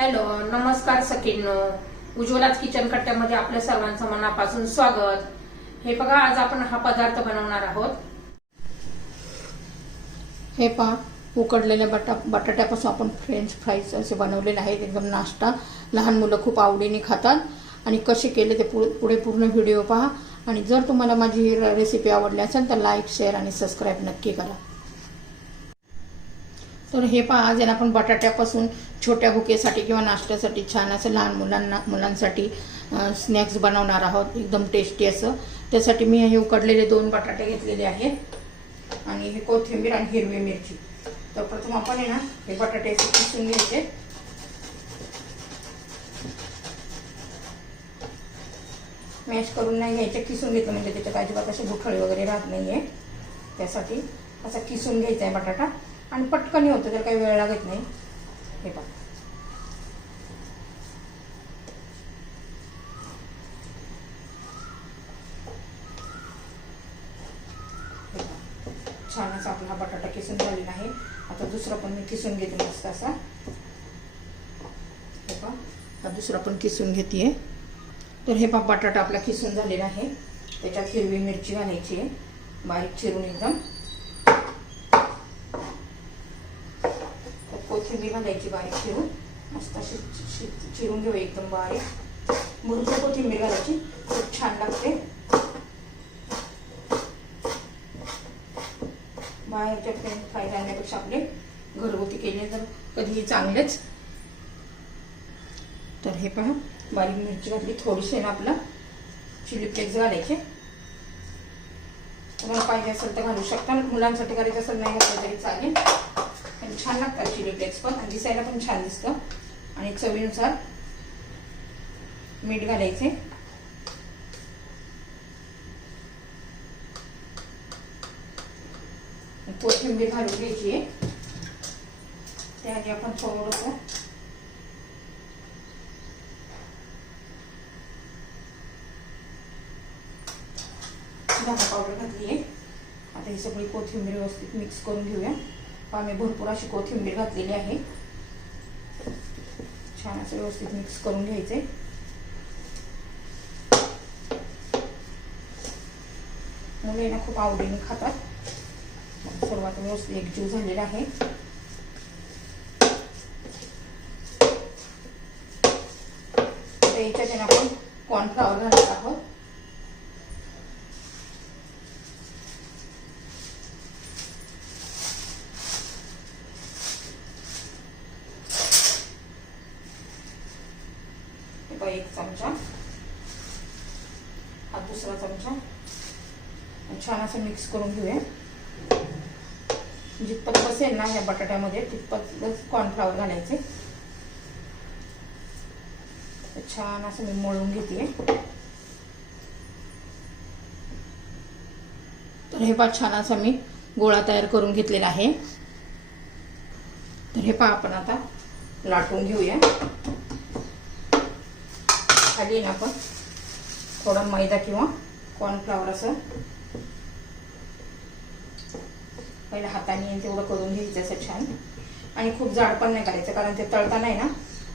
Hello, नमस्कार सखींनो. उज्ज्वलाच kitchen कट्ट्यामध्ये आपल्या सर्वांचं मनापासून स्वागत. हे बघा, आज आपण हा पदार्थ बनवणार आहोत. हे पहा, उकडलेल्या बटाट्यापासून आपण फ्रेंच फ्राईज असे बनवलेले आहेत. एकदम नाश्ता, लहान मुलं खूप आवडीने खातात. आणि कसे केले ते पुढे पूर्ण व्हिडिओ पहा. आणि जर तुम्हाला माझी ही रेसिपी आवडली असेल तर लाईक, शेअर आणि सबस्क्राईब नक्की करा. तर हे पहा, आज आपण बटाट्यापासून छोट्या भुकेसाठी किंवा नाश्त्यासाठी छान असं लहान मुलांसाठी स्नॅक्स बनवणार आहोत. एकदम टेस्टी असं. त्यासाठी मी हे उकडलेले 2 बटाटे घेतलेले आहेत आणि हे कोथिंबीर आणि हिरवी मिरची. तर प्रथम आपण ना हे बटाटे किसून घ्यायचे. मॅश करून नाही घ्यायचे, किसून घेतलं म्हणजे त्याच्यात अजिबात असे गुठळे वगैरे राहत नाहीये. त्यासाठी असा किसून घ्यायचा आहे बटाटा आणि पटकन होतं, तर काही वेळ लागत नाही. हे पहा, छान असा आपला हा बटाटा किसून झालेला आहे. आता दुसरा पण मी किसून घेते मस्त असा. हे पहा, हा दुसरा पण किसून घेते. तर हे पहा, बटाटा आपला किसून झालेला आहे. त्याच्यात हिरवी मिरची घालायची आहे बारीक चिरून एकदम. कोथिंबीर घालायची बारीक चिरून, मस्त अशी चिरून घेऊ एकदम बारीक. भरपूर कोथिंबीर घालायची, खूप छान लागते. बाहेरच्या फ्रेंच फ्राईज आणण्यापेक्षा आपले घरगुती केले तर कधीही चांगलेच. तर हे पहा, बारीक मिरची घातली, थोडीशी ना आपला चिली फ्लेक्स घालायचे. तुम्हाला पाहिजे असेल तर घालू शकता. मुलांसाठी करायचं असेल नाही घातलं तरी चालेल, पण छान लागतात चिली फ्लेक्स पण, आणि दिसायला पण छान दिसतं. आणि चवीनुसार मीठ घालायचे. कोथिंबीर घालून घ्यायची आहे. त्याआधी आपण थोडंसं धना पावडर घातली आहे. आता ही सगळी कोथिंबीर व्यवस्थित मिक्स करून घेऊया. आम्ही भरपूर अशी कोथिंबीर घातलेली आहे. छान असं व्यवस्थित मिक्स करून घ्यायचे. मुले ना खूप आवडीने खातात. सर्वात व्यवस्थित एकजीव झालेला आहे. याच्यात आपण कॉर्नफ्लॉवर घालत आहोत. एक चमचा, हा दुसरा चमचा. छान असं मिक्स करून घेऊया. जितपत बसेल ना ह्या बटाट्यामध्ये तितपतच कॉर्नफ्लॉवर घालायचे. छान असं मी मळून घेते. तर हे पहा, छान असा मी गोळा तयार करून घेतलेला आहे. तर हे पहा, आपण आता लाटून घेऊया. खाली ना आपण थोडा मैदा किंवा कॉर्नफ्लॉवर असं पहिला हाताने तेवढं करून घ्यायचं असं छान. आणि खूप जाड पण नाही करायचं, कारण ते तळता नाही ना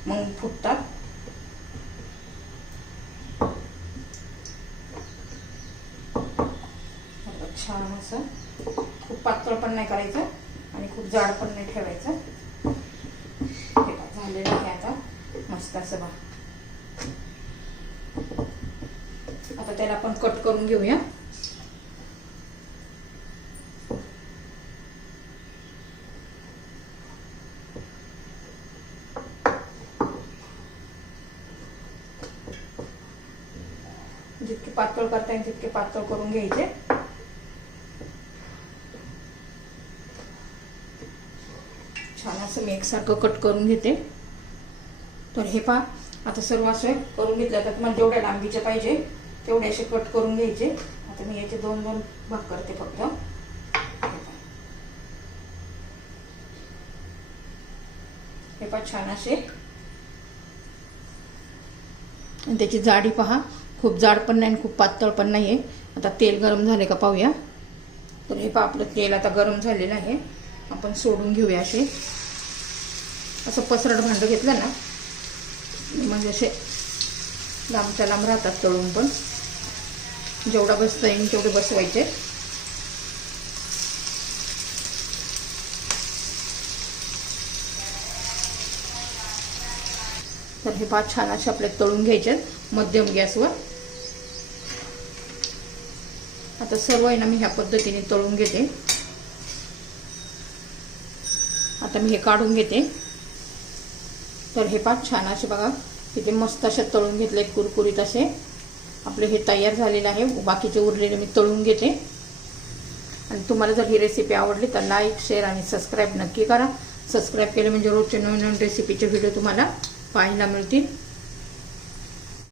मग फुटतात. छान असं खूप पातळ पण नाही करायचं आणि खूप जाड पण नाही ठेवायचं. हे झालेलं आहे आता मस्त असं बघा. आता त्याला आपण कट करून घेऊया. जितके पातळ करता येईल तितके पातळ करून घ्यायचे. छान असं मी एकसारखं कट करून घेते. तर हे पहा, आता सर्व असे करून घेतले. आता तुम्हाला जेवढ्या लांबीचे पाहिजे तेवढे असे कट करून घ्यायचे. आता मी याचे 2-2 भाग करते फक्त. हे पहा, छान असे. आणि त्याची जाडी पहा, खूप जाड पण नाही खूप पातळ पण नाहीये. आता तेल गरम झाले का पाहूया. तर हे पहा, आपलं तेल आता गरम झालेलं आहे. आपण सोडून घेऊया. असं पसरट भांडं घेतलं ना म्हणजे असे लांबच्या लांब राहतात तळून पण. जेवढा बसता येईल तेवढे बसवायचे. तर हे 5 छान असे आपले तळून घ्यायचे मध्यम गॅसवर. आता सर्व आहे ना मी ह्या पद्धतीने तळून घेते. आता मी हे काढून घेते. तर हे 5 छान असे बघा किती मस्त असे तळून घेतले कुरकुरीत असे. आपले हे तयार झालेले आहे. बाकीचे उरलेले मी तळून घेते. आणि तुम्हाला जर ही रेसिपी आवडली तर लाईक, शेअर आणि सबस्क्राईब नक्की करा. सबस्क्राईब केले म्हणजे रोजचे नवीन नवीन रेसिपीचे व्हिडिओ तुम्हाला पाहायला मिळतील.